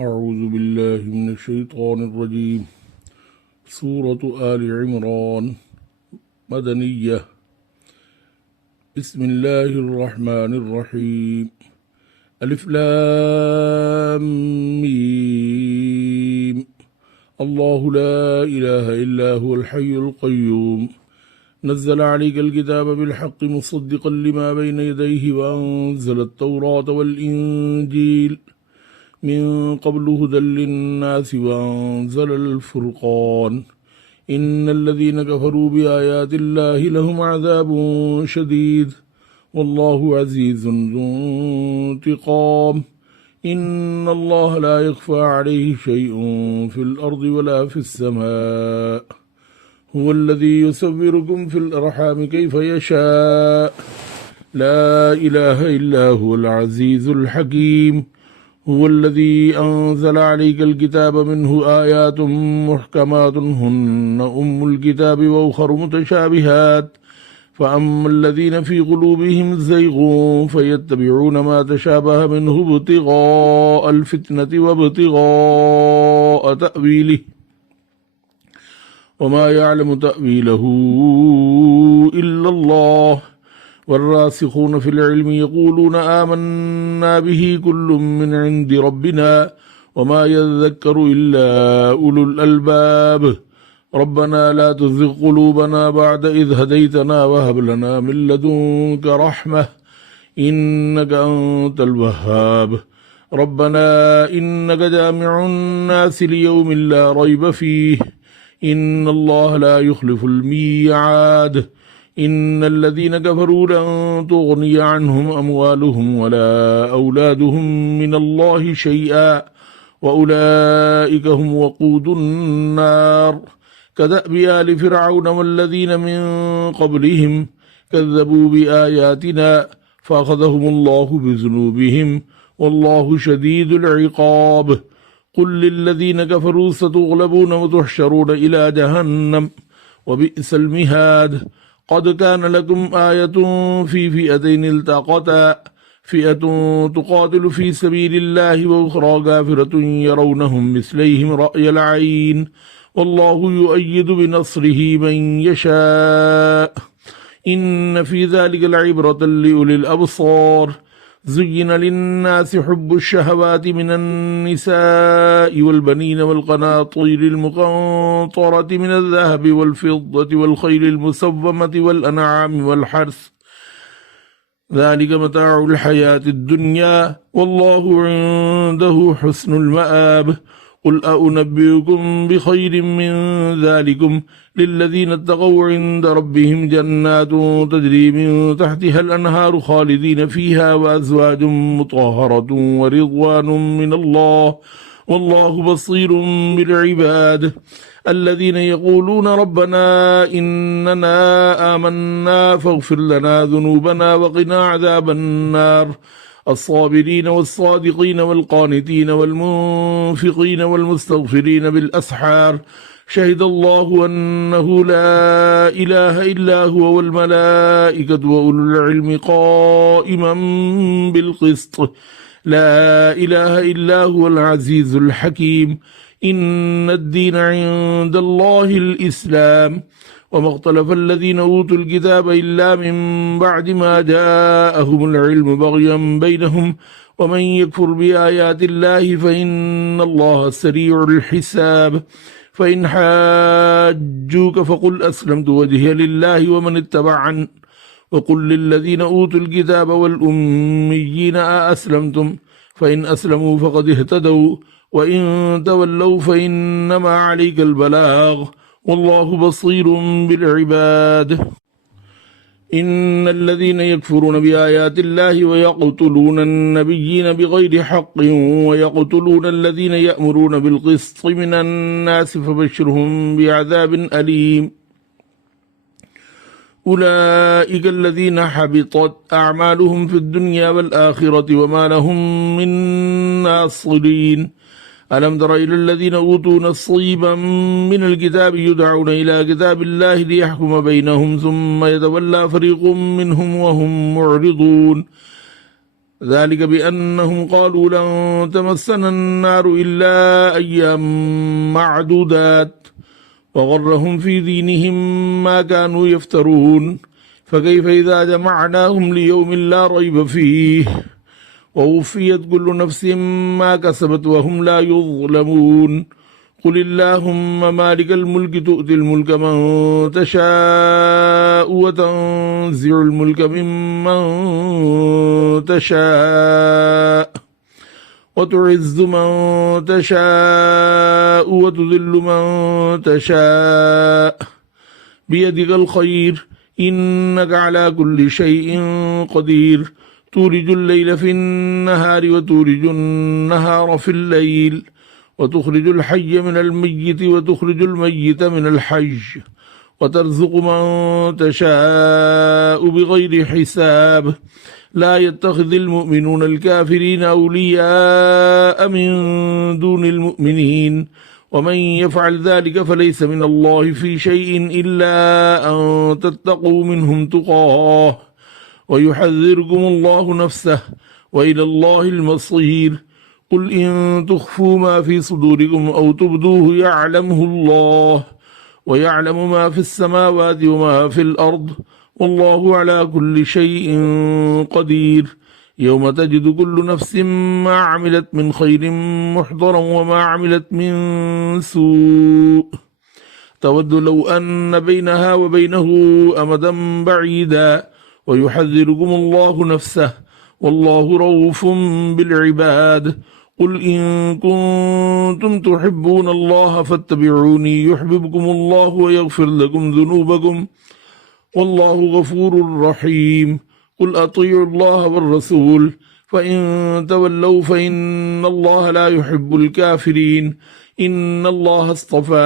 أعوذ بالله من الشيطان الرجيم. سورة آل عمران مدنية. بسم الله الرحمن الرحيم. ألف لام ميم. الله لا إله إلا هو الحي القيوم. نزل عليك الكتاب بالحق مصدقا لما بين يديه وأنزل التوراة والإنجيل من قبل هدى للناس وأنزل الفرقان. إن الذين كفروا بآيات الله لهم عذاب شديد والله عزيز ذو انتقام. إن الله لا يخفى عليه شيء في الأرض ولا في السماء. هو الذي يصوركم في الأرحام كيف يشاء. لا إله إلا هو العزيز الحكيم. هو الذي أنزل عليك الكتاب منه آيات محكمات هن أم الكتاب وأخر متشابهات فأما الذين في قلوبهم زيغ فيتبعون ما تشابه منه ابتغاء الفتنة وابتغاء تأويله وما يعلم تأويله إلا الله. والراسخون في العلم يقولون آمنا به كل من عند ربنا وما يذكر إلا أولو الألباب. ربنا لا تزغ قلوبنا بعد إذ هديتنا وهب لنا من لدنك رحمة إنك أنت الوهاب. ربنا إنك جامع الناس ليوم لا ريب فيه إن الله لا يخلف الميعاد. إن الذين كفروا لن تغني عنهم أموالهم ولا أولادهم من الله شيئا وأولئك هم وقود النار. كدأب آل فرعون والذين من قبلهم كذبوا بآياتنا فأخذهم الله بذنوبهم والله شديد العقاب. قل للذين كفروا ستغلبون وتحشرون إلى جهنم وبئس المهاد. قد كان لكم آية في فئتين التقتا فئة تقاتل في سبيل الله وأخرى كافرة يرونهم مثليهم رأي العين والله يؤيد بنصره من يشاء. إن في ذلك العبرة لأولي الأبصار. زين للناس حب الشهوات من النساء والبنين والقناطير المقنطرة من الذهب والفضة والخيل المسومة والأنعام والحرث ذلك متاع الحياة الدنيا والله عنده حسن المآب. قل أنبئكم بخير من ذلكم للذين اتقوا عند ربهم جنات تجري من تحتها الأنهار خالدين فيها وأزواج مطهرة ورضوان من الله والله بصير بالعباد. الذين يقولون ربنا إننا آمنا فاغفر لنا ذنوبنا وقنا عذاب النار. الصابرين والصادقين والقانتين والمنفقين والمستغفرين بالأسحار. شهد الله أنه لا إله إلا هو والملائكة وأولو العلم قائما بالقسط. لا إله إلا هو العزيز الحكيم. إن الدين عند الله الإسلام. وما اختلف الذين أوتوا الكتاب إلا من بعد ما جاءهم العلم بغيا بينهم ومن يكفر بآيات الله فإن الله سريع الحساب. فإن حاجوك فقل أسلمت وجهي لله ومن اتبعن وقل للذين أوتوا الكتاب والأميين أأسلمتم فإن أسلموا فقد اهتدوا وإن تولوا فإنما عليك البلاغ والله بصير بالعباد. إن الذين يكفرون بآيات الله ويقتلون النبيين بغير حق ويقتلون الذين يأمرون بالقسط من الناس فبشرهم بعذاب أليم. أولئك الذين حبطت أعمالهم في الدنيا والآخرة وما لهم من ناصرين. ألم تر إلى الذين أوتوا نصيبا من الكتاب يدعون إلى كتاب الله ليحكم بينهم ثم يتولى فريق منهم وهم معرضون. ذلك بأنهم قالوا لن تمسنا النار إلا أيام معدودات وغرهم في دينهم ما كانوا يفترون فكيف إذا جمعناهم ليوم لا ريب فيه ووفيت كل نفس ما كسبت وهم لا يظلمون قل اللهم مالك الملك تؤتي الملك من تشاء وتنزع الملك ممن تشاء وتعز من تشاء وتذل من تشاء بيدك الخير إنك على كل شيء قدير تولج الليل في النهار وتولج النهار في الليل وتخرج الحي من الميت وتخرج الميت من الحي وترزق من تشاء بغير حساب لا يتخذ المؤمنون الكافرين أولياء من دون المؤمنين ومن يفعل ذلك فليس من الله في شيء إلا أن تتقوا منهم تقاه ويحذركم الله نفسه وإلى الله المصير قل إن تخفوا ما في صدوركم أو تبدوه يعلمه الله ويعلم ما في السماوات وما في الأرض والله على كل شيء قدير يوم تجد كل نفس ما عملت من خير محضرا وما عملت من سوء تود لو أن بينها وبينه أمدا بعيدا ويحذركم الله نفسه والله رؤوف بالعباد قل إن كنتم تحبون الله فاتبعوني يحببكم الله ويغفر لكم ذنوبكم والله غفور رحيم قل أطيعوا الله والرسول فإن تولوا فإن الله لا يحب الكافرين إن الله اصطفى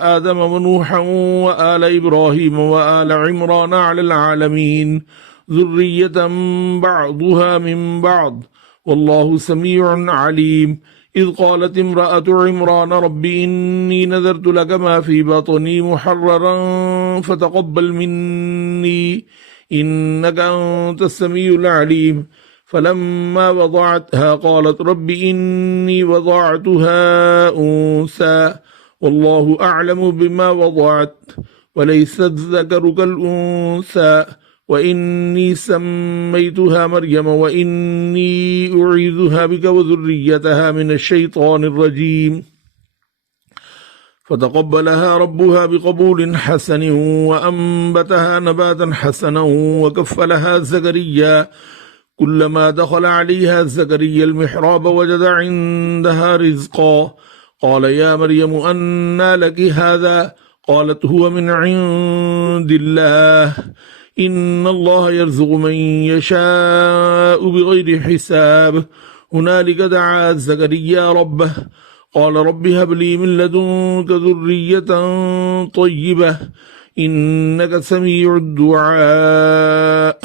آدم ونوحا وآل إبراهيم وآل عمران على العالمين ذرية بعضها من بعض والله سميع عليم إذ قالت امرأة عمران رب إني نذرت لك ما في بطني محررا فتقبل مني إنك أنت السميع العليم فلما وضعتها قالت رب إني وضعتها أنثى والله أعلم بما وضعت وليس الذكر كالأنثى وإني سميتها مريم وإني أعيذها بك وذريتها من الشيطان الرجيم فتقبلها ربها بقبول حسن وأنبتها نباتا حسنا وكفلها زكريا كلما دخل عليها زكريا المحراب وجد عندها رزقا قال يا مريم أنى لك هذا قالت هو من عند الله إن الله يرزق من يشاء بغير حساب هنالك دعا زكريا ربه قال رب هب لي من لدنك ذرية طيبة إنك سميع الدعاء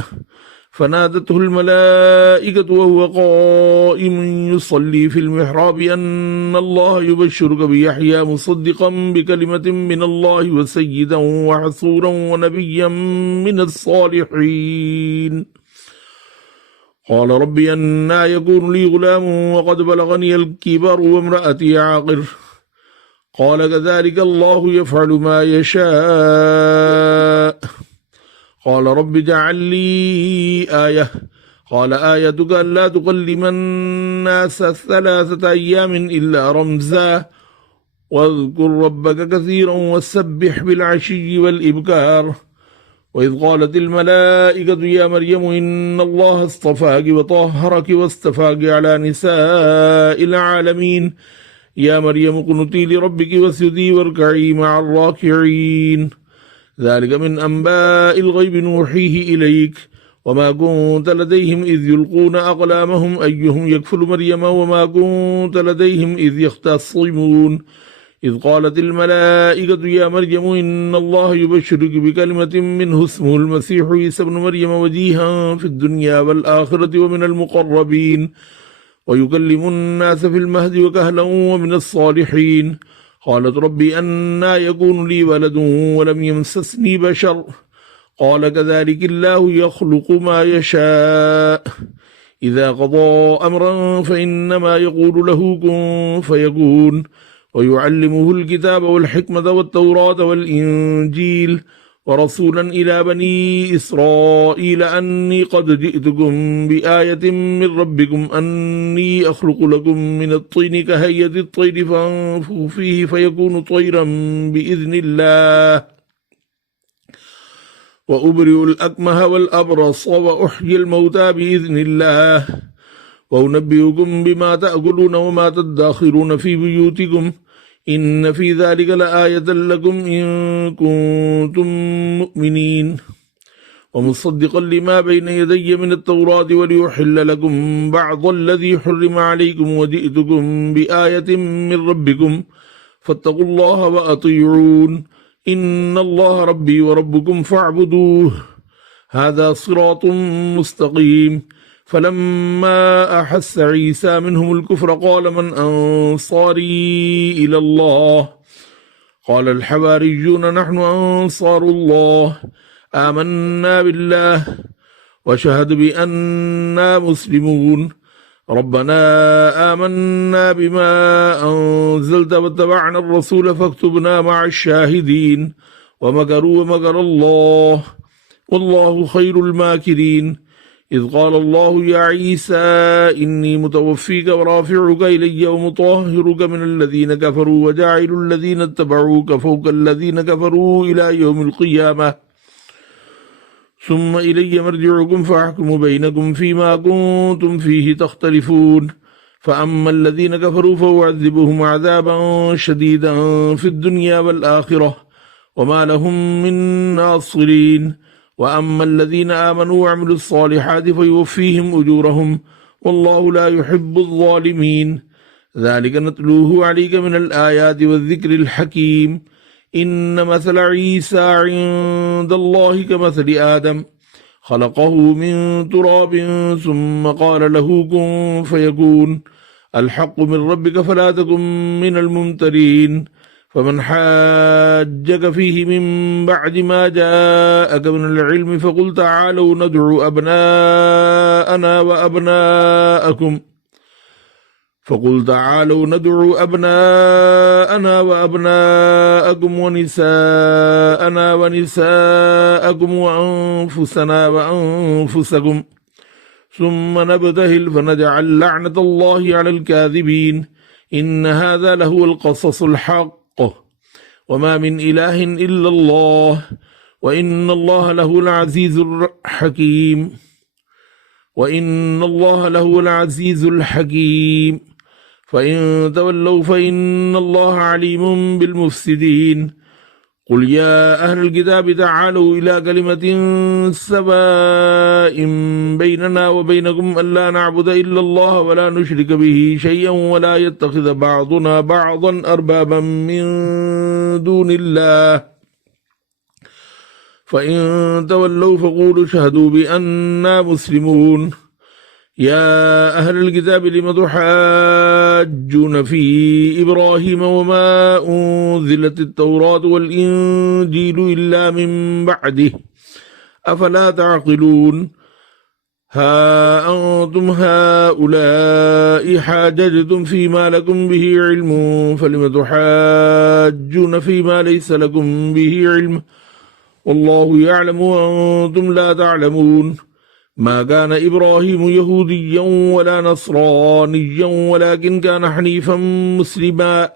فنادته الملائكة وهو قائم يصلي في المحراب أن الله يبشرك بيحيى مصدقا بكلمة من الله وسيدا وحصورا ونبيا من الصالحين قال رب أنى يكون لي غلام وقد بلغني الكبر وامرأتي عاقر قال كذلك الله يفعل ما يشاء قال رب اجعل لي آية قال آيتك ألا تكلم الناس 3 أيام إلا رمزا واذكر ربك كثيرا وسبح بالعشي والإبكار وإذ قالت الملائكة يا مريم إن الله اصطفاك وطهرك واصطفاك على نساء العالمين يا مريم اقنتي لربك واسجدي واركعي مع الراكعين ذلك من أنباء الغيب نوحيه إليك وما كنت لديهم إذ يلقون أقلامهم أيهم يكفل مريم وما كنت لديهم إذ يختصمون إذ قالت الملائكة يا مريم إن الله يبشرك بكلمة منه اسمه المسيح عيسى ابن مريم وجيها في الدنيا والآخرة ومن المقربين ويكلم الناس في المهد وكهلا ومن الصالحين قالت ربي أنى يكون لي ولد ولم يمسسني بشر قال كذلك الله يخلق ما يشاء إذا قضى أمرا فإنما يقول له كن فيكون ويعلمه الكتاب والحكمة والتوراة والإنجيل ورسولا إلى بني إسرائيل أني قد جئتكم بآية من ربكم أني أخلق لكم من الطين كهيئة الطير فأنفخ فيه فيكون طيرا بإذن الله وأبرئ الأكمه والأبرص وأحيي الموتى بإذن الله وأنبئكم بما تأكلون وما تدخرون في بيوتكم إن في ذلك لآية لكم إن كنتم مؤمنين ومصدقا لما بين يدي من التوراة وليحل لكم بعض الذي حرم عليكم وجئتكم بآية من ربكم فاتقوا الله وأطيعون إن الله ربي وربكم فاعبدوه هذا صراط مستقيم فلما أحس عيسى منهم الكفر قال من أنصاري إلى الله قال الحواريون نحن أنصار الله آمنا بالله وشهد بأننا مسلمون ربنا آمنا بما أنزلت واتبعنا الرسول فاكتبنا مع الشاهدين ومكروا ومكر الله والله خير الماكرين إذ قال الله يا عيسى إني متوفيك ورافعك إلي ومطهرك من الذين كفروا وجاعل الذين اتبعوك فوق الذين كفروا إلى يوم القيامة ثم إلي مرجعكم فأحكم بينكم فيما كنتم فيه تختلفون فأما الذين كفروا فأعذبهم عذابا شديدا في الدنيا والآخرة وما لهم من ناصرين وأما الذين آمنوا وعملوا الصالحات فيوفيهم أجورهم والله لا يحب الظالمين ذلك نتلوه عليك من الآيات والذكر الحكيم إن مثل عيسى عند الله كمثل آدم خلقه من تراب ثم قال له كن فيكون الحق من ربك فلا تكن من الممترين فمن حاجك فيه من بعد ما جاءك من العلم فقل تعالوا ندعو أبناءنا وأبناءكم ونساءنا ونساءكم وأنفسنا وأنفسكم ثم نبتهل فنجعل لعنة الله على الكاذبين إن هذا لهو القصص الحق وما من إله إلا الله وإن الله له العزيز الحكيم فإن تولوا فإن الله عليم بالمفسدين قل يا أهل الكتاب تعالوا إلى كلمة سواء بيننا وبينكم ألا نعبد إلا الله ولا نشرك به شيئا ولا يتخذ بعضنا بعضا أربابا من دون الله فإن تولوا فقولوا اشهدوا بأننا مسلمون يا أهل الكتاب لم تحاجون في إبراهيم وما أنزلت التوراة والإنجيل إلا من بعده أفلا تعقلون ها أنتم هؤلاء حاججتم فيما لكم به علم فلم تحاجون فيما ليس لكم به علم والله يعلم وأنتم لا تعلمون ما كان إبراهيم يهوديا ولا نصرانيا ولكن كان حنيفا مسلما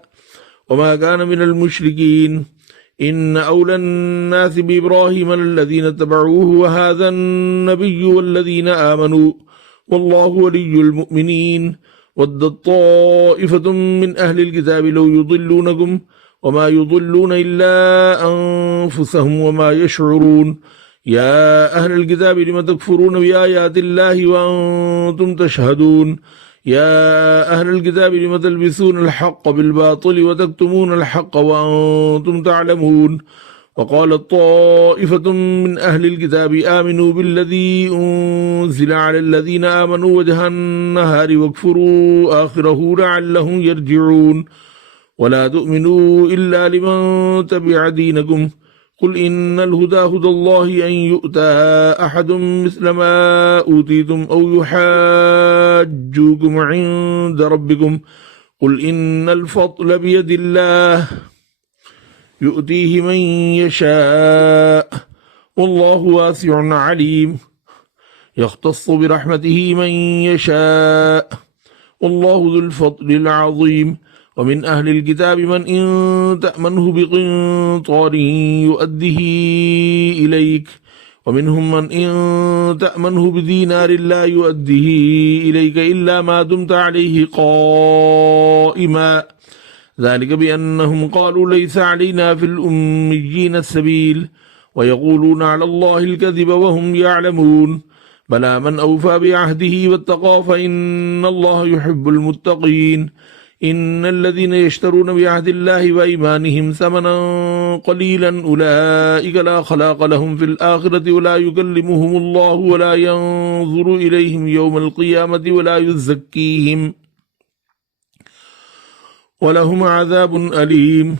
وما كان من المشركين إن أولى الناس بإبراهيم الذين اتبعوه وهذا النبي والذين آمنوا والله ولي المؤمنين ودت طائفة من أهل الكتاب لو يضلونكم وما يضلون إلا أنفسهم وما يشعرون يا أهل الكتاب لم تكفرون بآيات الله وأنتم تشهدون يا أهل الكتاب لم تلبسون الحق بالباطل وتكتمون الحق وأنتم تعلمون وقالت طائفة من أهل الكتاب آمنوا بالذي أنزل على الذين آمنوا وجه النهار واكفروا آخره لعلهم يرجعون ولا تؤمنوا إلا لمن تبع دينكم قل إن الهدى هدى الله أن يؤتى أحد مثل ما أوتيتم أو يحاجوكم عند ربكم قل إن الفضل بيد الله يؤتيه من يشاء والله واسع عليم يختص برحمته من يشاء والله ذو الفضل العظيم ومن أهل الكتاب من إن تأمنه بقنطار يؤده إليك ومنهم من إن تأمنه بدينار لا يؤده إليك إلا ما دمت عليه قائما ذلك بأنهم قالوا ليس علينا في الأميين السبيل ويقولون على الله الكذب وهم يعلمون بلى من أوفى بعهده واتقى فإن الله يحب المتقين إن الذين يشترون بعهد الله وأيمانهم ثمنا قليلا أولئك لا خلاق لهم في الآخرة ولا يكلمهم الله ولا ينظر إليهم يوم القيامة ولا يزكيهم ولهم عذاب أليم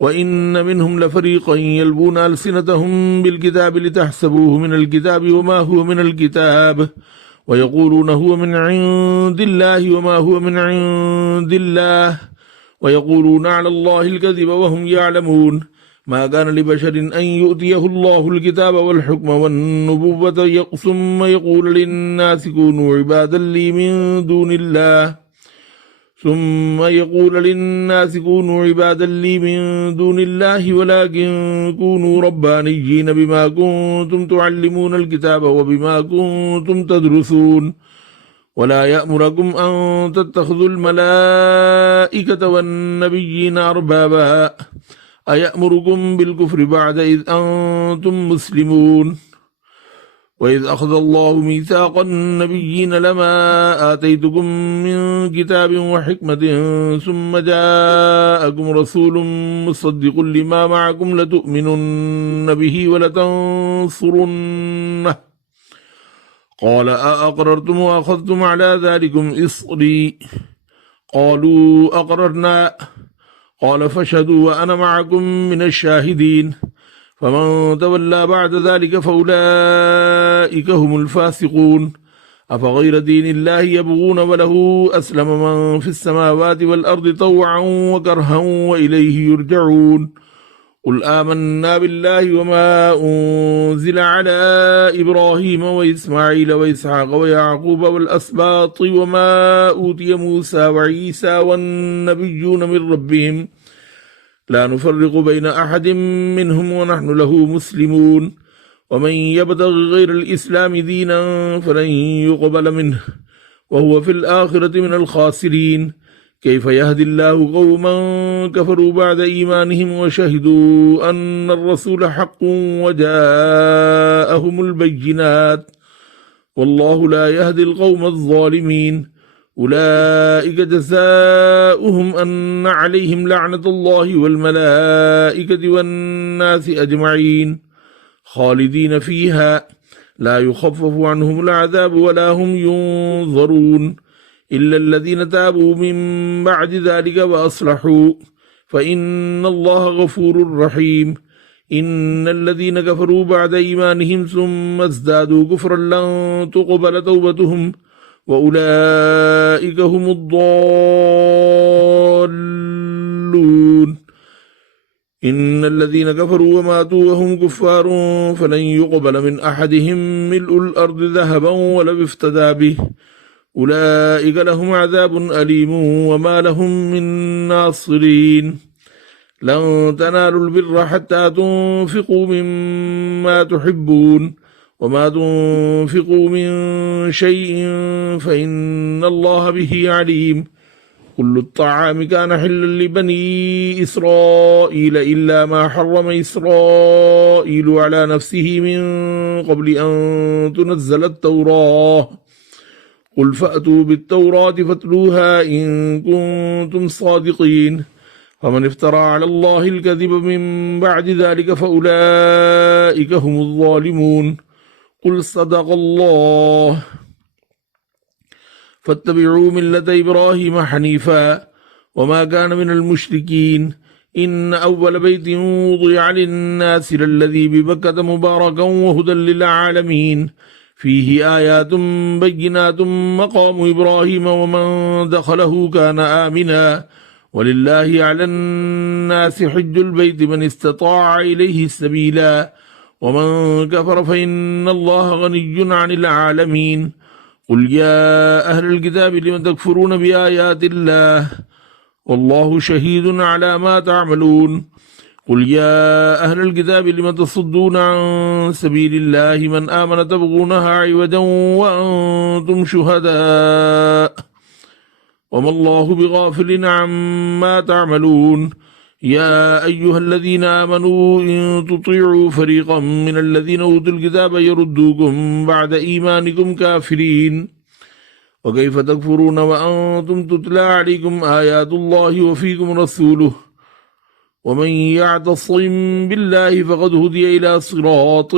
وإن منهم لفريقا يلبون ألسنتهم بالكتاب لتحسبوه من الكتاب وما هو من الكتاب ويقولون هو من عند الله وما هو من عند الله ويقولون على الله الكذب وهم يعلمون ما كان لبشر أن يؤتيه الله الكتاب والحكم والنبوة ثم يقول للناس كونوا عبادا لي من دون الله ولكن كونوا ربانيين بما كنتم تعلمون الكتاب وبما كنتم تدرسون ولا يأمركم أن تتخذوا الملائكة والنبيين أربابا أيأمركم بالكفر بعد إذ أنتم مسلمون وإذ أخذ الله ميثاق النبيين لما آتيتكم من كتاب وحكمة ثم جاءكم رسول مصدق لما معكم لتؤمنن به ولتنصرنه قال أأقررتم وأخذتم على ذلكم إصري قالوا أقررنا قال فاشهدوا وأنا معكم من الشاهدين فمن تولى بعد ذلك فأولئك هم الفاسقون أفغير دين الله يبغون وله أسلم من في السماوات والأرض طوعا وكرها وإليه يرجعون قل آمنا بالله وما أنزل على إبراهيم وإسماعيل وإسحاق ويعقوب والأسباط وما أوتي موسى وعيسى والنبيون من ربهم لا نفرق بين أحد منهم ونحن له مسلمون ومن يبتغ غير الإسلام دينا فلن يقبل منه وهو في الآخرة من الخاسرين كيف يهدي الله قوما كفروا بعد إيمانهم وشهدوا أن الرسول حق وجاءهم البينات والله لا يهدي القوم الظالمين أولئك جزاؤهم أن عليهم لعنة الله والملائكة والناس أجمعين خالدين فيها لا يخفف عنهم العذاب ولا هم ينظرون إلا الذين تابوا من بعد ذلك وأصلحوا فإن الله غفور رحيم إن الذين كفروا بعد إيمانهم ثم ازدادوا كفرا لن تقبل توبتهم وأولئك هم الضالون إن الذين كفروا وماتوا وهم كفار فلن يقبل من أحدهم ملء الأرض ذهبا ولو افتدى به أولئك لهم عذاب أليم وما لهم من ناصرين لن تنالوا البر حتى تنفقوا مما تحبون وما تنفقوا من شيء فإن الله به عليم كل الطعام كان حلا لبني إسرائيل إلا ما حرم إسرائيل على نفسه من قبل أن تنزل التوراة قل فأتوا بالتوراة فاتلوها إن كنتم صادقين فمن افترى على الله الكذب من بعد ذلك فأولئك هم الظالمون قل صدق الله فاتبعوا ملة إبراهيم حنيفا وما كان من المشركين إن أول بيت وضع للناس للذي ببكة مباركا وهدى للعالمين فيه آيات بينات مقام إبراهيم ومن دخله كان آمنا ولله على الناس حج البيت من استطاع إليه سبيلا ومن كفر فإن الله غني عن العالمين قل يا أهل الكتاب لم تكفرون بآيات الله والله شهيد على ما تعملون قل يا أهل الكتاب لم تصدون عن سبيل الله من آمن تبغونها عوجا وأنتم شهداء وما الله بغافل عما تعملون يا أيها الذين آمنوا إن تطيعوا فريقا من الذين أوتوا الكتاب يردوكم بعد إيمانكم كافرين وكيف تكفرون وأنتم تتلى عليكم آيات الله وفيكم رسوله ومن يعتصم بالله فقد هدي إلى صراط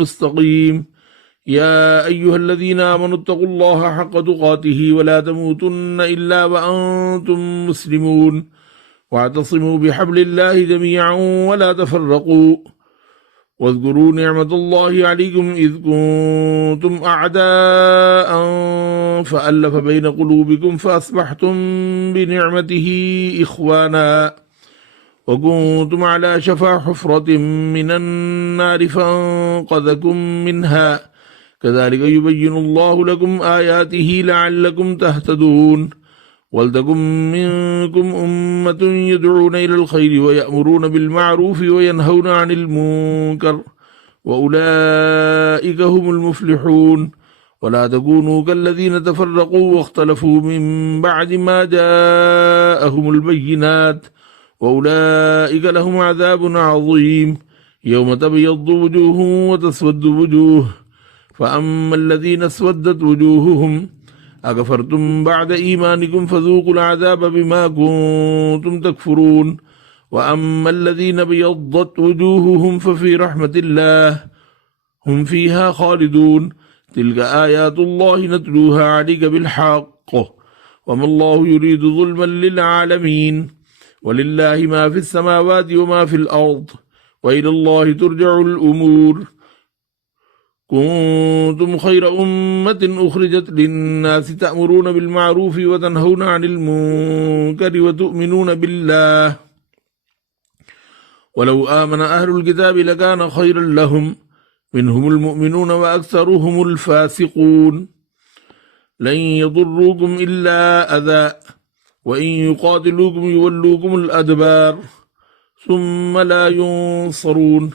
مستقيم يا أيها الذين آمنوا اتقوا الله حق تقاته ولا تموتن إلا وأنتم مسلمون واعتصموا بحبل الله جميعا ولا تفرقوا واذكروا نعمة الله عليكم إذ كنتم أعداء فألف بين قلوبكم فأصبحتم بنعمته إخوانا وكنتم على شفا حفرة من النار فأنقذكم منها كذلك يبين الله لكم آياته لعلكم تهتدون ولتكن منكم أمة يدعون إلى الخير ويأمرون بالمعروف وينهون عن المنكر وأولئك هم المفلحون ولا تكونوا كالذين تفرقوا واختلفوا من بعد ما جاءهم البينات وأولئك لهم عذاب عظيم يوم تبيض وجوه وتسود وجوه فأما الذين اسودت وجوههم أكفرتم بعد إيمانكم فذوقوا العذاب بما كنتم تكفرون وأما الذين بيضت وجوههم ففي رحمة الله هم فيها خالدون تلك آيات الله نتلوها عليك بالحق وما الله يريد ظلما للعالمين ولله ما في السماوات وما في الأرض وإلى الله ترجع الأمور كنتم خير أمة أخرجت للناس تأمرون بالمعروف وتنهون عن المنكر وتؤمنون بالله ولو آمن أهل الكتاب لكان خيرا لهم منهم المؤمنون وأكثرهم الفاسقون لن يضروكم إلا أذى وإن يقاتلوكم يولوكم الأدبار ثم لا ينصرون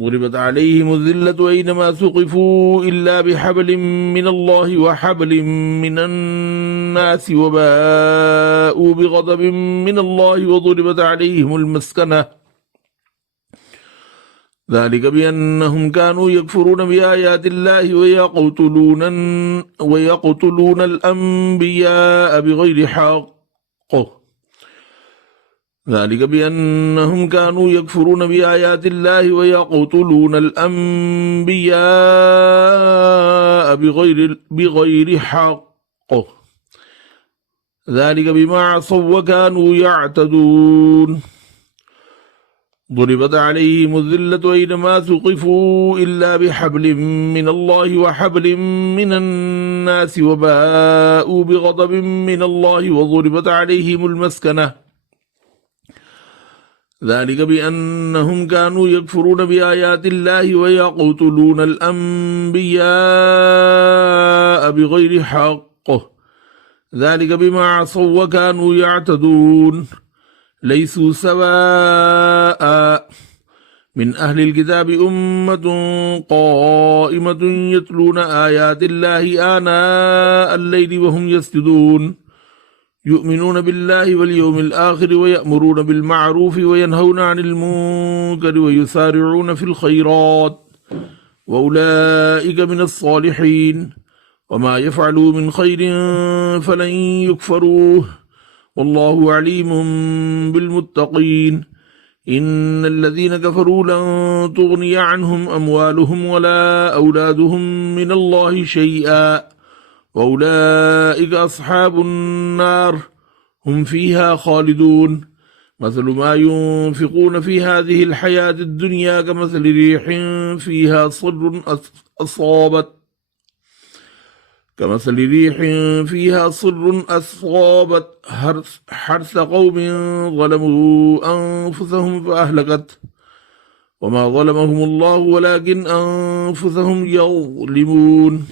ضربت عليهم الذلة أينما ثقفوا إلا بحبل من الله وحبل من الناس وباءوا بغضب من الله وضربت عليهم المسكنة ذلك بأنهم كانوا يكفرون بآيات الله ويقتلون الأنبياء بغير حق ذلك بأنهم كانوا يكفرون بآيات الله ويقتلون الأنبياء بغير حق ذلك بما عصوا وكانوا يعتدون ضربت عليهم الذلة أينما ثقفوا إلا بحبل من الله وحبل من الناس وباءوا بغضب من الله وضربت عليهم المسكنة ذلك بأنهم كانوا يكفرون بآيات الله ويقتلون الأنبياء بغير حق ذلك بما عصوا وكانوا يعتدون ليسوا سواء من أهل الكتاب أمة قائمة يتلون آيات الله آناء الليل وهم يسجدون يؤمنون بالله واليوم الآخر ويأمرون بالمعروف وينهون عن المنكر ويسارعون في الخيرات وأولئك من الصالحين وما يفعلوا من خير فلن يكفروه والله عليم بالمتقين إن الذين كفروا لن تغني عنهم أموالهم ولا أولادهم من الله شيئا وأولئك أصحاب النار هم فيها خالدون مثل ما ينفقون في هذه الحياة الدنيا كمثل ريح فيها صر أصابت حرث قوم ظلموا أنفسهم فأهلكت وما ظلمهم الله ولكن أنفسهم يظلمون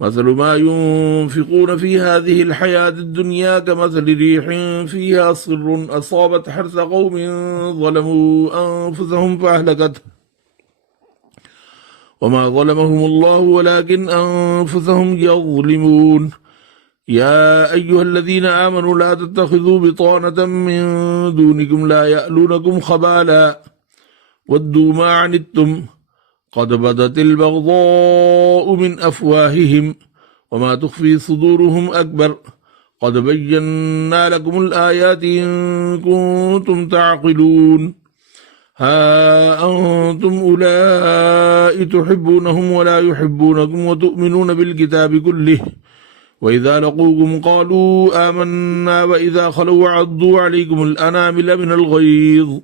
مثل ما ينفقون في هذه الحياة الدنيا كمثل ريح فيها صر أصابت حرث قوم ظلموا أنفسهم فأهلكت وما ظلمهم الله ولكن أنفسهم يظلمون يا أيها الذين آمنوا لا تتخذوا بطانة من دونكم لا يألونكم خبالا ودوا ما عنتم قد بدت البغضاء من أفواههم وما تخفي صدورهم أكبر قد بينا لكم الآيات إن كنتم تعقلون ها أنتم أولئك تحبونهم ولا يحبونكم وتؤمنون بالكتاب كله وإذا لقوكم قالوا آمنا وإذا خلوا عضوا عليكم الأنامل من الغيظ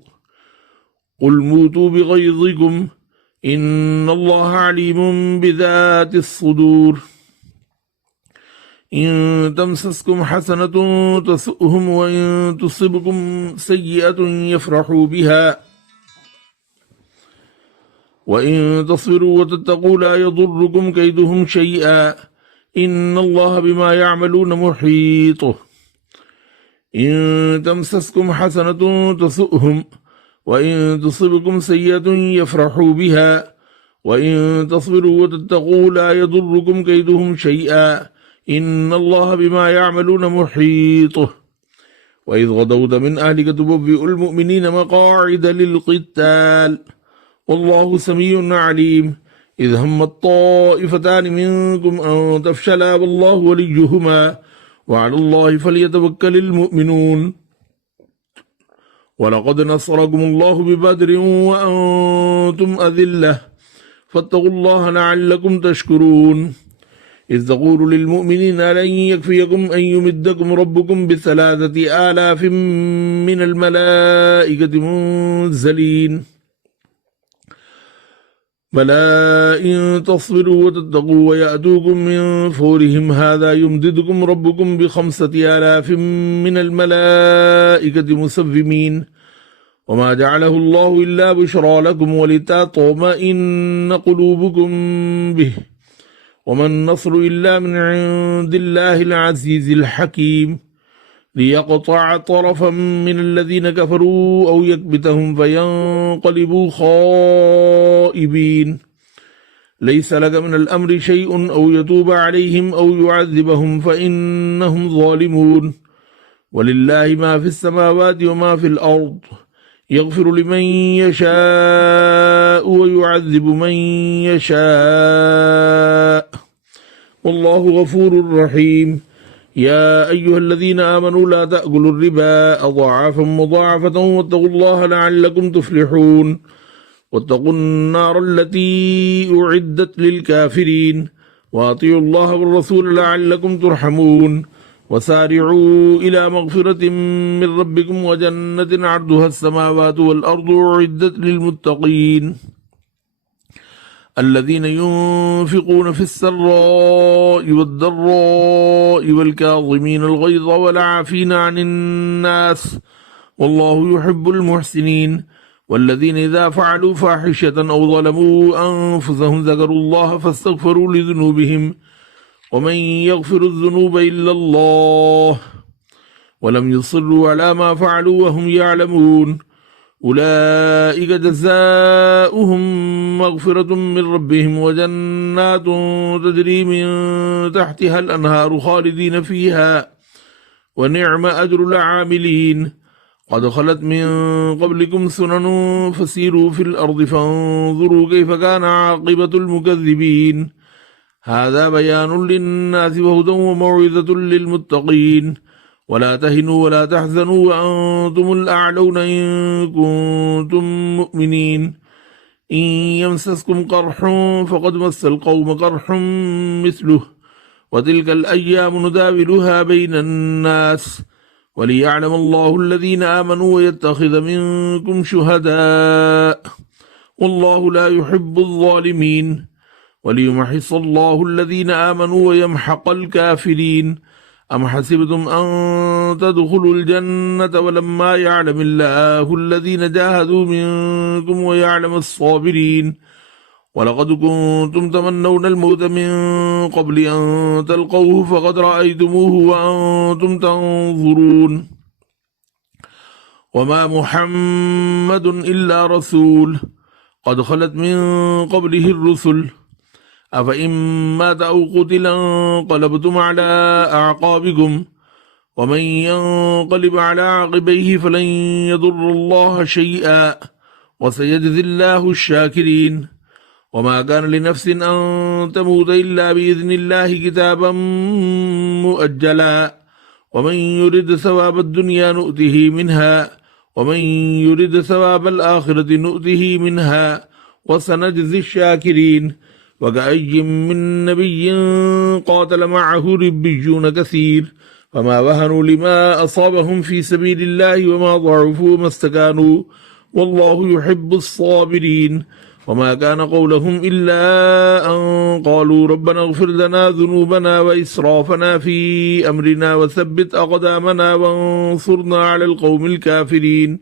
قل موتوا بغيظكم إن الله عليم بذات الصدور إن تمسسكم حسنة تسؤهم وإن تصبكم سيئة يفرحوا بها وإن تصبروا وتتقوا لا يضركم كيدهم شيئا إن الله بما يعملون محيط إن تمسسكم حسنة تسؤهم وإن تصبكم سيئة يفرحوا بها وإن تصبروا وتتقوا لا يضركم كيدهم شيئا إن الله بما يعملون محيط وإذ غدوت من أهلك تبوئ المؤمنين مقاعد للقتال والله سميع عليم إذ همت طائفتان منكم أن تفشلا والله وليهما وعلى الله فليتوكل المؤمنون ولقد نصركم الله ببدر وأنتم أذلة فاتقوا الله لعلكم تشكرون إذ تقول للمؤمنين لن يكفيكم أن يمدكم ربكم ب3,000 من الملائكة منزلين بلى إن تصبروا وتتقوا ويأتوكم من فورهم هذا يمددكم ربكم ب5,000 من الملائكة مسومين وما جعله الله إلا بشرى لكم ولتطمئن قلوبكم به وما النصر إلا من عند الله العزيز الحكيم ليقطع طرفا من الذين كفروا أو يكبتهم فينقلبوا خائبين ليس لك من الأمر شيء أو يتوب عليهم أو يعذبهم فإنهم ظالمون ولله ما في السماوات وما في الأرض يغفر لمن يشاء ويعذب من يشاء والله غفور رحيم يا أيها الذين آمنوا لا تأكلوا الربا أضعافا مضاعفة واتقوا الله لعلكم تفلحون واتقوا النار التي أعدت للكافرين وأطيعوا الله والرسول لعلكم ترحمون وسارعوا إلى مغفرة من ربكم وجنة عرضها السماوات والأرض أعدت للمتقين الذين ينفقون في السراء والضراء والكاظمين الغيظ والعافين عن الناس والله يحب المحسنين والذين إذا فعلوا فاحشة أو ظلموا أنفسهم ذكروا الله فاستغفروا لذنوبهم ومن يغفر الذنوب إلا الله ولم يصروا على ما فعلوا وهم يعلمون أولئك جزاؤهم مغفرة من ربهم وجنات تجري من تحتها الأنهار خالدين فيها ونعم أجر العاملين قد خلت من قبلكم سنن فسيروا في الأرض فانظروا كيف كان عاقبة المكذبين هذا بيان للناس وهدى وموعظة للمتقين ولا تهنوا ولا تحزنوا وأنتم الأعلون إن كنتم مؤمنين إن يمسسكم قرح فقد مس القوم قرح مثله وتلك الأيام نداولها بين الناس وليعلم الله الذين آمنوا ويتخذ منكم شهداء والله لا يحب الظالمين وليمحص الله الذين آمنوا ويمحق الكافرين أم حسبتم أن تدخلوا الجنة ولما يعلم الله الذين جاهدوا منكم ويعلم الصابرين ولقد كنتم تمنون الموت من قبل أن تلقوه فقد رأيتموه وأنتم تنظرون وما محمد إلا رسول قد خلت من قبله الرسل أفإن مات أو قتل انقلبتم على أعقابكم ومن ينقلب على عقبيه فلن يضر الله شيئا وسيجزي الله الشاكرين وما كان لنفس أن تموت إلا بإذن الله كتابا مؤجلا ومن يرد ثواب الدنيا نؤته منها ومن يرد ثواب الآخرة نؤته منها وسنجزي الشاكرين وكأي من نبي قاتل معه ربيون كثير فما وهنوا لما أصابهم في سبيل الله وما ضعفوا وما استكانوا والله يحب الصابرين وما كان قولهم إلا أن قالوا ربنا اغفر لنا ذنوبنا وإسرافنا في أمرنا وثبت أقدامنا وانصرنا على القوم الكافرين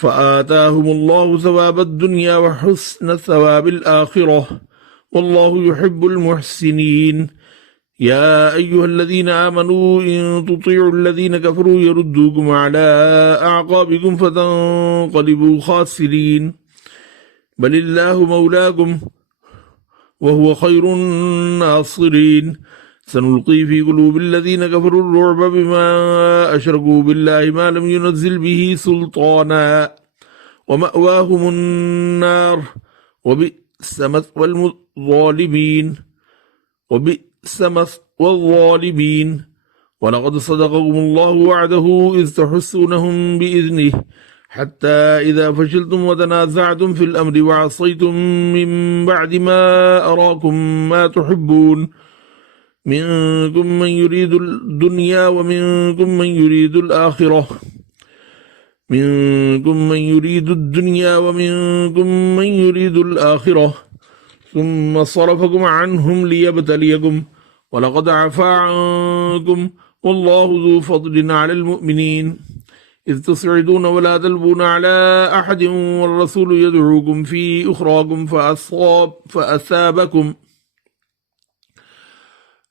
فآتاهم الله ثواب الدنيا وحسن ثواب الآخرة والله يحب المحسنين يا أيها الذين آمنوا إن تطيعوا الذين كفروا يردوكم على أعقابكم فتنقلبوا خاسرين بل الله مولاكم وهو خير الناصرين سنلقي في قلوب الذين كفروا الرعب بما أشركوا بالله ما لم ينزل به سلطانا ومأواهم النار وبئس مثوى الظالمين ولقد صدقكم الله وعده إذ تحسونهم بإذنه حتى إذا فشلتم وتنازعتم في الأمر وعصيتم من بعد ما أراكم ما تحبون منكم من يريد الدنيا ومنكم من يريد الآخرة ثم صرفكم عنهم ليبتليكم ولقد عفا عنكم والله ذو فضل على المؤمنين إذ تصعدون ولا تلبون على أحد والرسول يدعوكم في أخراكم فأثابكم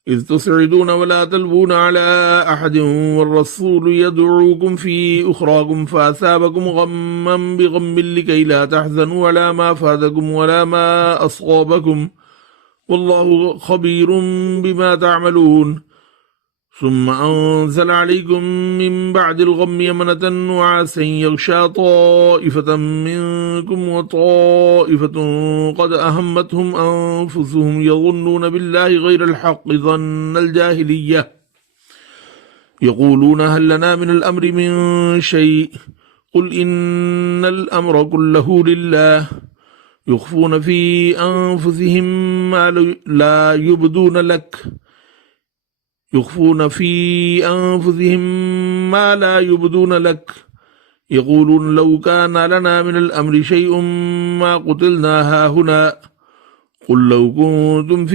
إذ تصعدون ولا تلبون على أحد والرسول يدعوكم في أخراكم فأثابكم غما بغم لكي لا تحزنوا على ما فاتكم ولا ما أصابكم والله خبير بما تعملون ثم أنزل عليكم من بعد الغم يمنة نعاسا يغشى طائفة منكم وطائفة قد أهمتهم أنفسهم يظنون بالله غير الحق ظن الجاهلية يقولون هل لنا من الأمر من شيء قل إن الأمر كله لله يخفون في أنفسهم ما لا يبدون لك يقولون لو كان لنا من الأمر شيء ما قتلنا هاهنا قل لو كنتم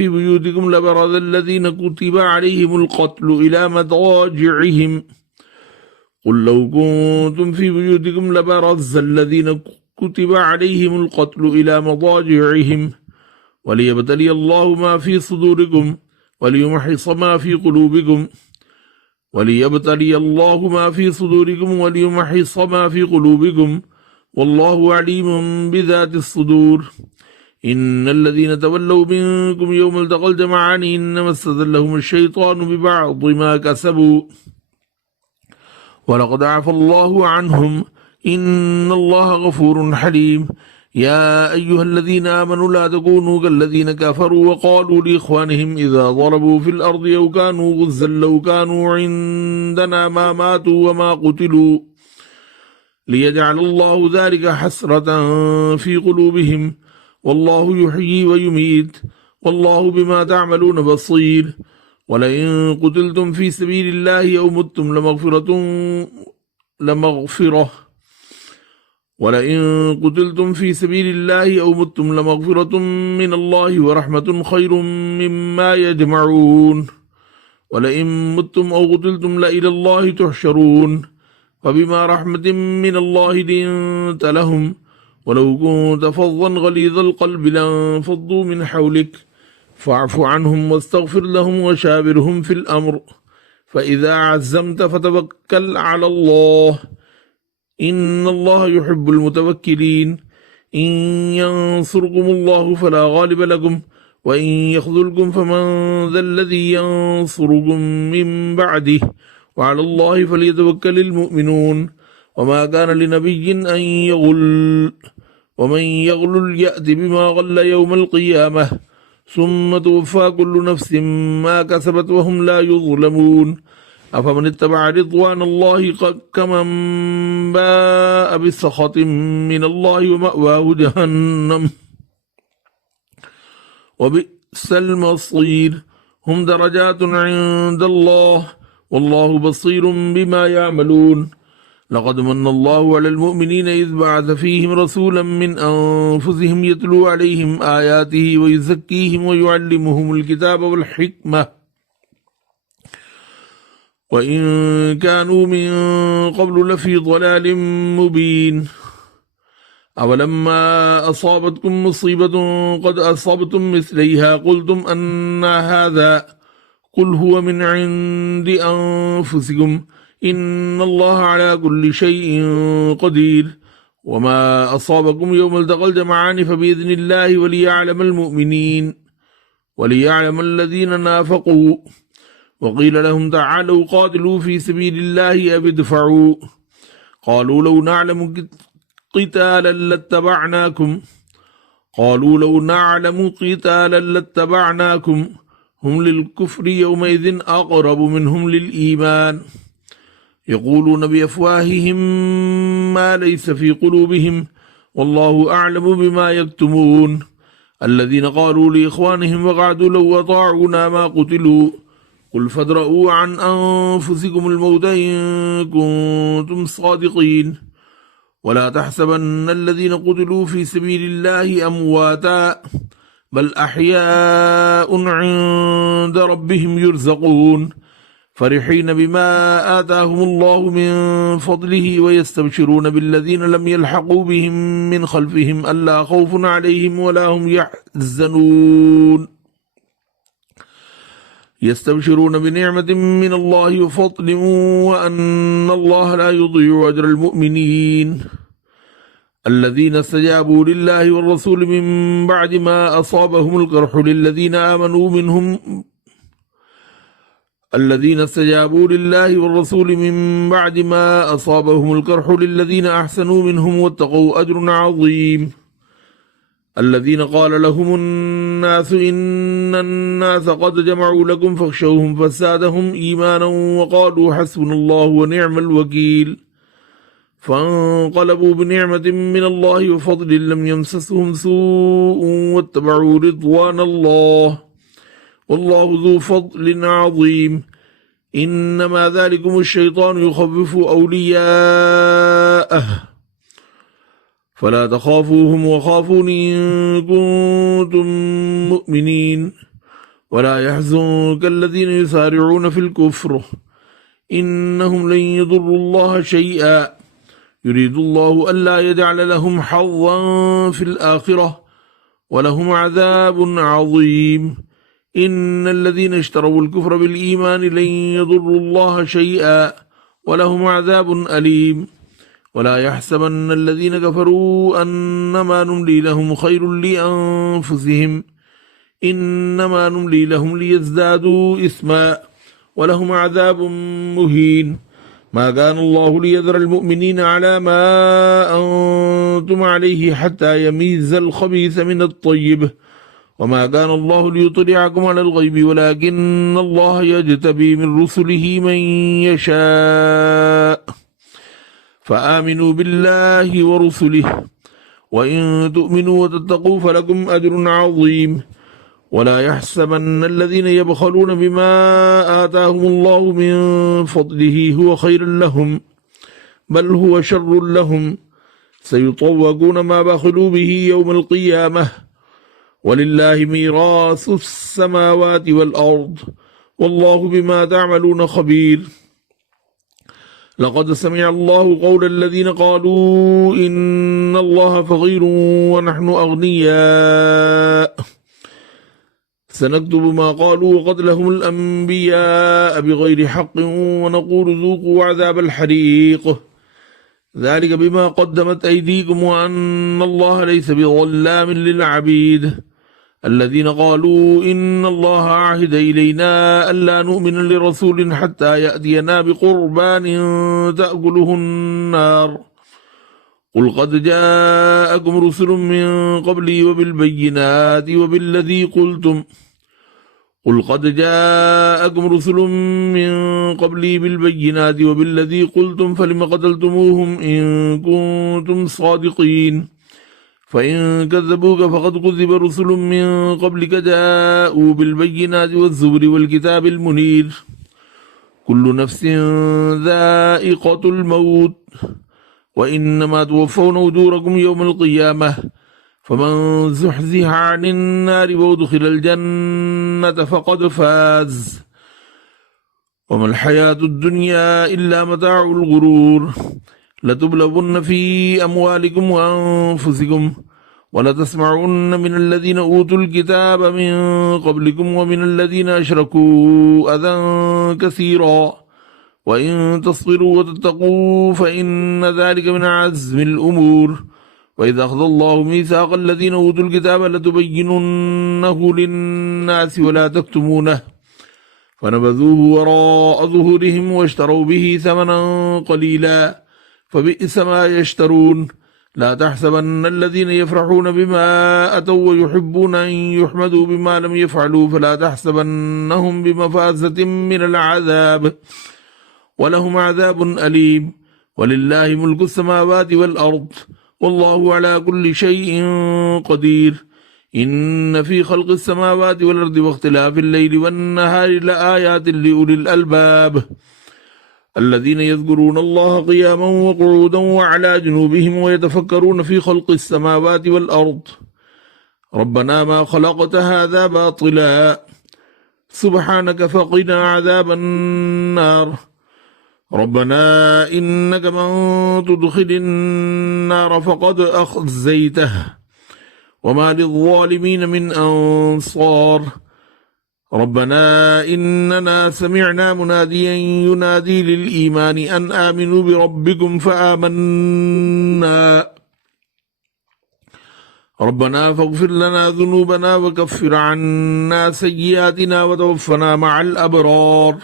في بيوتكم لبرز الذين كتب عليهم القتل إلى مضاجعهم وليبتلي الله ما في صدوركم وليمحص ما في قلوبكم والله عليم بذات الصدور إن الذين تولوا منكم يوم التقى الجمعان إنما استزلهم الشيطان ببعض ما كسبوا ولقد عفى الله عنهم إن الله غفور حليم يا أيها الذين آمنوا لا تكونوا كالذين كفروا وقالوا لإخوانهم إذا ضربوا في الأرض أو كانوا غزا لو كانوا عندنا ما ماتوا وما قتلوا ليجعل الله ذلك حسرة في قلوبهم والله يحيي ويميت والله بما تعملون بصير ولئن قتلتم في سبيل الله أو متم ولئن قتلتم في سبيل الله أو متم لمغفرة من الله ورحمة خير مما يجمعون ولئن متم أو قتلتم لإلى الله تحشرون فبما رحمة من الله لنت لهم ولو كنت فظا غليظ القلب لانفضوا من حولك فاعف عنهم واستغفر لهم وشاورهم في الأمر فإذا عزمت فتوكل على الله إن الله يحب المتوكلين إن ينصركم الله فلا غالب لكم وإن يخذلكم فمن ذا الذي ينصركم من بعده وعلى الله فليتوكل المؤمنون وما كان لنبي أن يغل ومن يغلل يأت بما غل يوم القيامة ثم توفى كل نفس ما كسبت وهم لا يظلمون أفمن اتبع رضوان الله كمن باء بسخط من الله ومأواه جهنم وبئس المصير هم درجات عند الله والله بصير بما يعملون لقد من الله على المؤمنين إذ بعث فيهم رسولا من أنفسهم يتلو عليهم آياته ويزكيهم ويعلمهم الكتاب والحكمة وإن كانوا من قبل لفي ضلال مبين أولما أصابتكم مصيبة قد أصبتم مثليها قلتم أن هذا قل هو من عند أنفسكم إن الله على كل شيء قدير وما أصابكم يوم التقى الجمعان فبإذن الله وليعلم الذين نافقوا وقيل لهم تعالوا قاتلوا في سبيل الله أو ادفعوا قالوا لو نعلم قتالا لاتبعناكم هم للكفر يومئذ أقرب منهم للإيمان يقولون بأفواههم ما ليس في قلوبهم والله أعلم بما يكتمون الذين قالوا لإخوانهم وقعدوا لو أطاعونا ما قتلوا قل فادرءوا عن أنفسكم الموت إن كنتم صادقين ولا تحسبن الذين قتلوا في سبيل الله أمواتا بل أحياء عند ربهم يرزقون فرحين بما آتاهم الله من فضله ويستبشرون بالذين لم يلحقوا بهم من خلفهم ألا خوف عليهم ولا هم يحزنون يستبشرون بنعمة من الله وفضل وأن الله لا يضيع أجر المؤمنين الذين استجابوا لله والرسول من بعد ما أصابهم القرح للذين آمنوا منهم الذين استجابوا لله والرسول من بعد ما أصابهم القرح للذين أحسنوا منهم واتقوا أجر عظيم الذين قال لهم الناس إن الناس قد جمعوا لكم فاخشوهم فزادهم إيمانا وقالوا حسبنا الله ونعم الوكيل فانقلبوا بنعمة من الله وفضل لم يمسسهم سوء واتبعوا رضوان الله والله ذو فضل عظيم إنما ذلكم الشيطان يخوف أولياءه فلا تخافوهم وخافون إن كنتم مؤمنين ولا يحزنك الذين يسارعون في الكفر إنهم لن يضروا الله شيئا يريد الله ألا يجعل لهم حظا في الآخرة ولهم عذاب عظيم إن الذين اشتروا الكفر بالإيمان لن يضروا الله شيئا ولهم عذاب أليم ولا يحسبن الذين كفروا أنما نملي لهم خير لأنفسهم إنما نملي لهم ليزدادوا إثما ولهم عذاب مهين ما كان الله ليذر المؤمنين على ما أنتم عليه حتى يميز الخبيث من الطيب وما كان الله ليطلعكم على الغيب ولكن الله يجتبي من رسله من يشاء فآمنوا بالله ورسله وإن تؤمنوا وتتقوا فلكم أجر عظيم ولا يحسبن الذين يبخلون بما آتاهم الله من فضله هو خير لهم بل هو شر لهم سيطوقون ما بخلوا به يوم القيامة ولله ميراث السماوات والأرض والله بما تعملون خبير لقد سمع الله قول الذين قالوا إن الله فقير ونحن أغنياء سنكتب ما قالوا وقتلهم الأنبياء بغير حق ونقول ذوقوا عذاب الحريق ذلك بما قدمت أيديكم وأن الله ليس بظلام للعبيد الذين قالوا إن الله عهد إلينا ألا نؤمن لرسول حتى يأتينا بقربان تأكله النار قل قد جاءكم رسل من قبلي وبالبينات وبالذي قلتم قل قد جاءكم رسل من قبلي بالبينات وبالذي قلتم فلم قتلتموهم إن كنتم صادقين فإن كذبوك فقد كذب رسل من قبلك جاءوا بالبينات والزبر والكتاب المنير كل نفس ذائقة الموت وإنما توفون أجوركم يوم القيامة فمن زحزح عن النار وأدخل الجنة فقد فاز وما الحياة الدنيا إلا متاع الغرور لتبلغن في أموالكم وأنفسكم ولتسمعن من الذين أوتوا الكتاب من قبلكم ومن الذين أشركوا أذى كثيرا وإن تصبروا وتتقوا فإن ذلك من عزم الأمور وإذا أخذ الله ميثاق الذين أوتوا الكتاب لتبيننه للناس ولا تكتمونه فنبذوه وراء ظهورهم واشتروا به ثمنا قليلا فبئس ما يشترون لا تحسبن الذين يفرحون بما أتوا ويحبون أن يحمدوا بما لم يفعلوا فلا تحسبنهم بمفازة من العذاب ولهم عذاب أليم ولله ملك السماوات والأرض والله على كل شيء قدير إن في خلق السماوات والأرض واختلاف الليل والنهار لآيات لأولي الألباب الذين يذكرون الله قياما وقعودا وعلى جنوبهم ويتفكرون في خلق السماوات والأرض ربنا ما خلقت هذا باطلا سبحانك فقنا عذاب النار ربنا إنك من تدخل النار فقد أخزيته وما للظالمين من أنصار ربنا إننا سمعنا مناديا ينادي للإيمان أن آمنوا بربكم فآمنا ربنا فاغفر لنا ذنوبنا وكفر عنا سيئاتنا وتوفنا مع الأبرار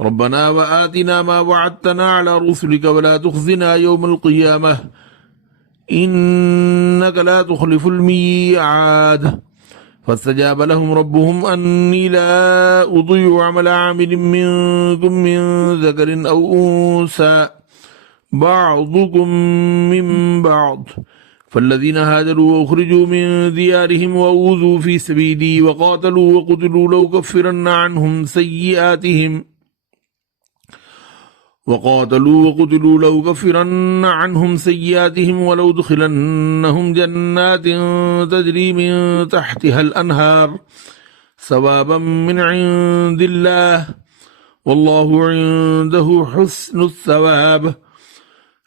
ربنا وآتنا ما وعدتنا على رسلك ولا تخزنا يوم القيامة إنك لا تخلف الميعاد فاستجاب لهم ربهم أني لا أضيع عمل عامل منكم من ذكر أو أنثى بعضكم من بعض فالذين هاجروا وأخرجوا من ديارهم وأوذوا في سبيلي وقاتلوا وقتلوا لأكفرن عنهم سيئاتهم ولأدخلنهم جنات تجري من تحتها الأنهار ثوابا من عند الله والله عنده حسن الثواب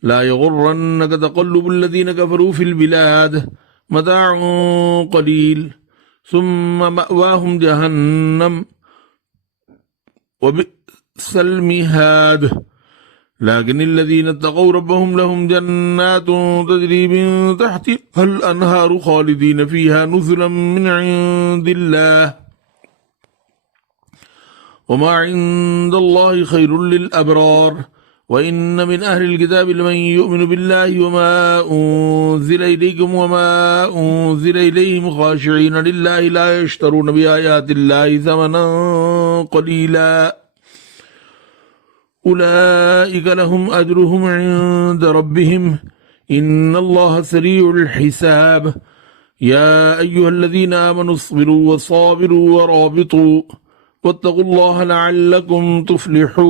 لا يغرنك تقلب الذين كفروا في البلاد متاع قليل ثم مأواهم جهنم وبئس المهاد لكن الذين اتقوا ربهم لهم جنات تجري من تحتها الأنهار خالدين فيها نزلا من عند الله وما عند الله خير للأبرار وإن من أهل الكتاب لمن يؤمن بالله وما أنزل إليكم وما أنزل إليهم خاشعين لله لا يشترون بآيات الله ثمنا قليلا أولئك لهم أجرهم عند ربهم إن الله سريع الحساب يا أيها الذين آمنوا اصبروا وصابروا ورابطوا واتقوا الله لعلكم تفلحون